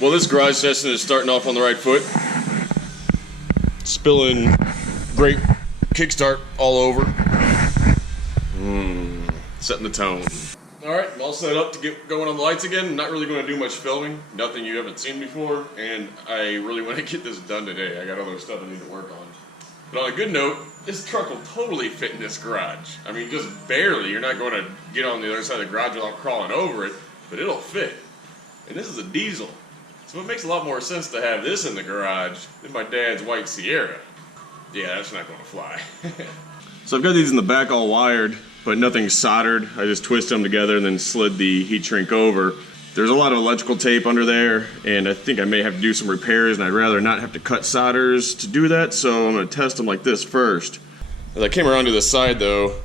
Well, this garage session is starting off on the right foot. Spilling great kickstart all over. Setting the tone. Alright, I'm all set up to get going on the lights again. Not really going to do much filming. Nothing you haven't seen before. And I really want to get this done today. I got other stuff I need to work on. But on a good note, this truck will totally fit in this garage. I mean, just barely. You're not going to get on the other side of the garage without crawling over it. But it'll fit. And this is a diesel. So it makes a lot more sense to have this in the garage than my dad's white Sierra. Yeah, that's not going to fly. So I've got these in the back all wired, but nothing soldered. I just twisted them together and then slid the heat shrink over. There's a lot of electrical tape under there, and I think I may have to do some repairs, and I'd rather not have to cut solders to do that, so I'm going to test them like this first. As I came around to the side though,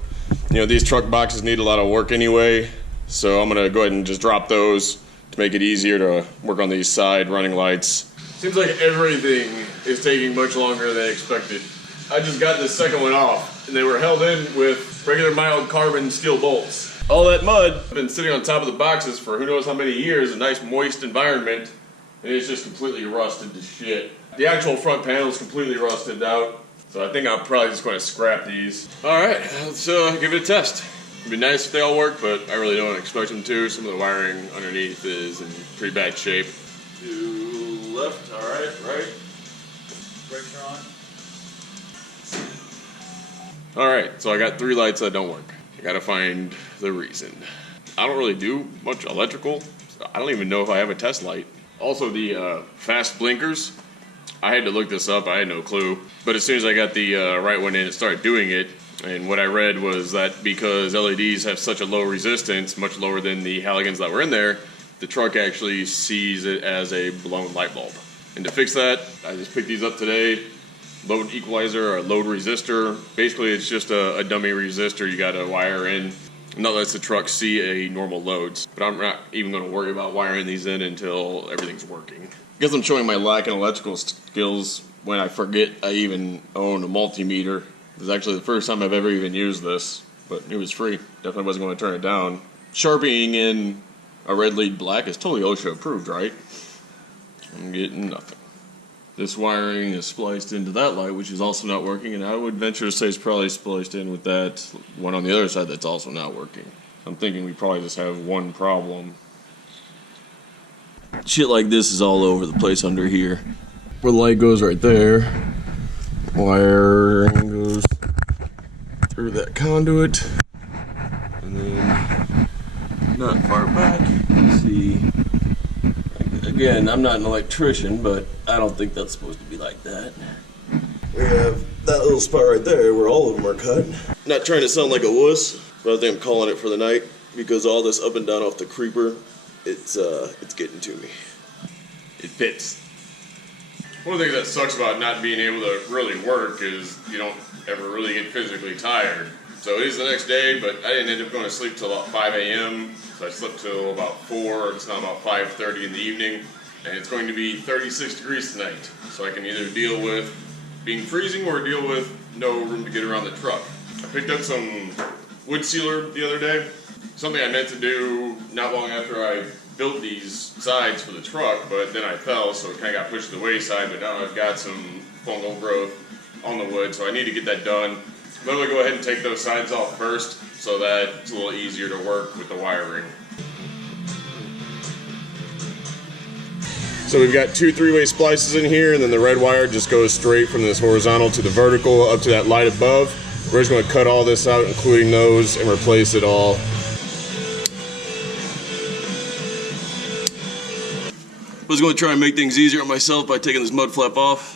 you know, these truck boxes need a lot of work anyway, so I'm going to go ahead and just drop those to make it easier to work on these side running lights. Seems like everything is taking much longer than expected. I just got this second one off, and they were held in with regular mild carbon steel bolts. All that mud has been sitting on top of the boxes for who knows how many years, a nice moist environment, and it's just completely rusted to shit. The actual front panel is completely rusted out, so I think I'm probably just going to scrap these. Alright, let's give it a test. It'd be nice if they all work, but I really don't expect them to. Some of the wiring underneath is in pretty bad shape. To left, alright, right. Brakes are on. Alright, so I got 3 lights that don't work. I gotta find the reason. I don't really do much electrical, so I don't even know if I have a test light. Also, the fast blinkers, I had to look this up, I had no clue. But as soon as I got the right one in, it started doing it. And what I read was that because LEDs have such a low resistance, much lower than the halogens that were in there, the truck actually sees it as a blown light bulb. And to fix that, I just picked these up today. Load equalizer or load resistor. Basically, it's just a dummy resistor you got to wire in. And that lets the truck see a normal loads. But I'm not even going to worry about wiring these in until everything's working. I guess I'm showing my lack in electrical skills when I forget I even own a multimeter. This is actually the first time I've ever even used this, but it was free. Definitely wasn't going to turn it down. Sharpieing in a red lead black is totally OSHA approved, right? I'm getting nothing. This wiring is spliced into that light, which is also not working, and I would venture to say it's probably spliced in with that one on the other side that's also not working. I'm thinking we probably just have one problem. Shit like this is all over the place under here. Where the light goes right there, wiring goes through that conduit, and then not far back you can see. Again, I'm not an electrician, but I don't think that's supposed to be like that. We have that little spot right there where all of them are cut. Not trying to sound like a wuss, but I think I'm calling it for the night because all this up and down off the creeper, it's getting to me. It fits. One of the things that sucks about not being able to really work is you don't ever really get physically tired. So it is the next day, but I didn't end up going to sleep till about 5 a.m. So I slept till about 4. It's now about 5:30 in the evening. And it's going to be 36 degrees tonight. So I can either deal with being freezing or deal with no room to get around the truck. I picked up some wood sealer the other day. Something I meant to do not long after I built these sides for the truck, but then I fell, so it kind of got pushed to the wayside. But now I've got some fungal growth on the wood, so I need to get that done. I'm going to go ahead and take those sides off first so that it's a little easier to work with the wiring. So we've got 2 3-way splices in here, and then the red wire just goes straight from this horizontal to the vertical up to that light above. We're just going to cut all this out, including those, and replace it all. I was going to try and make things easier on myself by taking this mud flap off.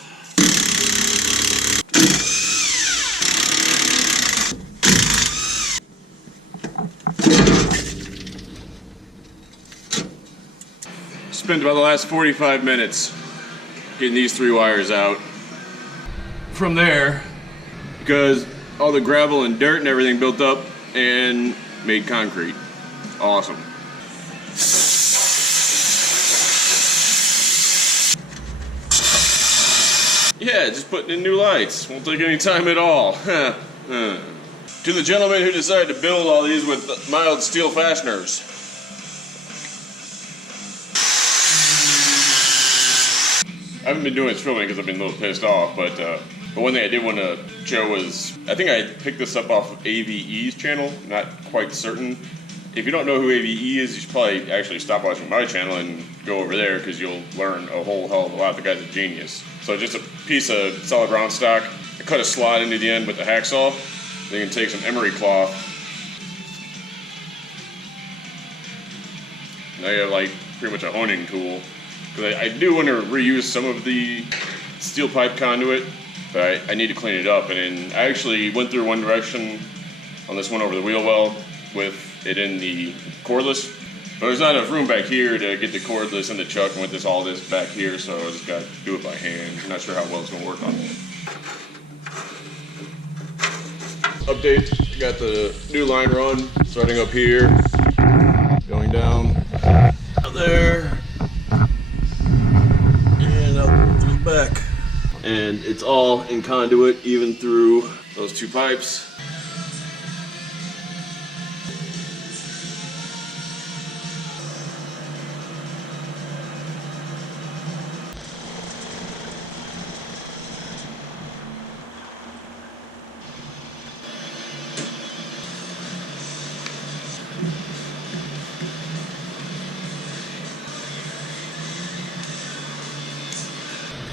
Spent about the last 45 minutes getting these 3 wires out. From there, because all the gravel and dirt and everything built up and made concrete. Awesome. Yeah, just putting in new lights. Won't take any time at all. To the gentleman who decided to build all these with mild steel fasteners. haven't been doing much filming because I've been a little pissed off, but one thing I did want to show was, I think I picked this up off of AVE's channel, not quite certain. If you don't know who AVE is, you should probably actually stop watching my channel and go over there because you'll learn a whole hell of a lot. The guy's a genius. So just a piece of solid round stock, I cut a slot into the end with the hacksaw. Then you can take some emery cloth. Now you have like pretty much a honing tool. Because I do want to reuse some of the steel pipe conduit, but I need to clean it up. And then I actually went through one direction on this one over the wheel well with it in the cordless. But there's not enough room back here to get the cordless in the chuck and with all this back here, so I just got to do it by hand. I'm not sure how well it's going to work on it. Update, got the new line run starting up here, going down there, and up to the back. And it's all in conduit, even through those two pipes.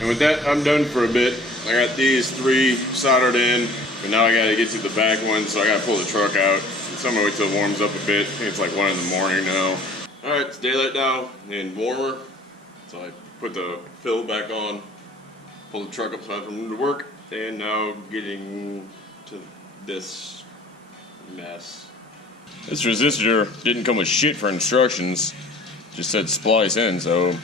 And with that, I'm done for a bit. I got these 3 soldered in, but now I gotta get to the back one, so I gotta pull the truck out. So I'm gonna wait till it warms up a bit. I think it's like 1 in the morning now. All right, it's daylight now and warmer. So I put the fill back on, pull the truck up so I have room to work, and now getting to this mess. This resistor didn't come with shit for instructions. Just said splice in, so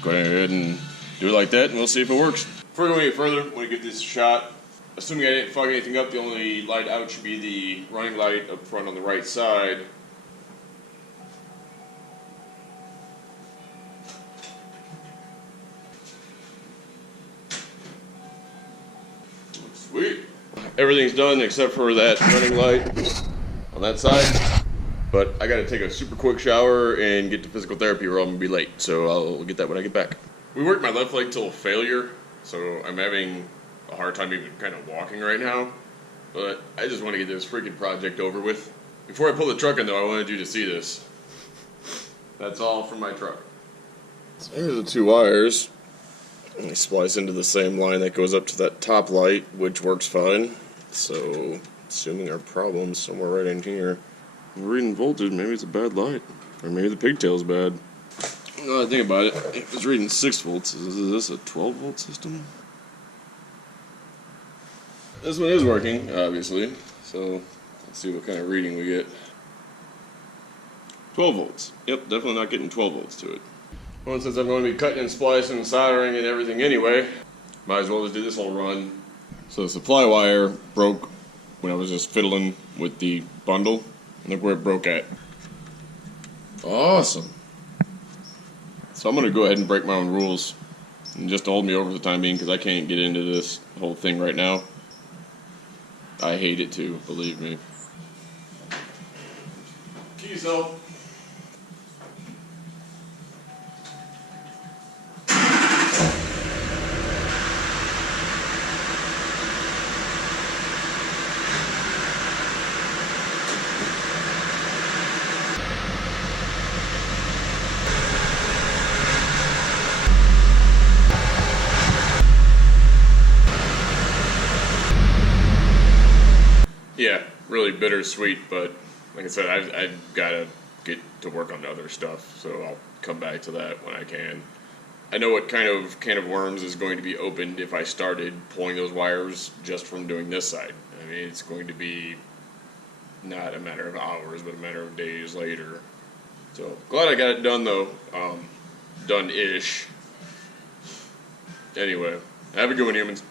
go ahead and do it like that, and we'll see if it works. Before we go any further, I'm going to get this shot. Assuming I didn't fuck anything up, the only light out should be the running light up front on the right side. Sweet. Everything's done except for that running light on that side. But I got to take a super quick shower and get to physical therapy or I'm going to be late. So I'll get that when I get back. We worked my left leg till failure, so I'm having a hard time even kind of walking right now. But I just want to get this freaking project over with. Before I pull the truck in though, I wanted you to see this. That's all from my truck. So here's the 2 wires. And they splice into the same line that goes up to that top light, which works fine. So, assuming our problem's somewhere right in here. I'm reading voltage, maybe it's a bad light. Or maybe the pigtail's bad. Now that I think about it, if it's reading 6 volts, is this a 12 volt system? This one is working, obviously, so let's see what kind of reading we get. 12 volts. Yep, definitely not getting 12 volts to it. Well, since I'm going to be cutting and splicing and soldering and everything anyway, might as well just do this whole run. So the supply wire broke when I was just fiddling with the bundle. Look where it broke at. Awesome. So I'm going to go ahead and break my own rules and just to hold me over for the time being because I can't get into this whole thing right now. I hate it too, believe me. Keys though. Yeah, really bittersweet, but like I said, I've got to get to work on the other stuff, so I'll come back to that when I can. I know what kind of can of worms is going to be opened if I started pulling those wires just from doing this side. I mean, it's going to be not a matter of hours, but a matter of days later. So, glad I got it done though. Done-ish. Anyway, have a good one, humans.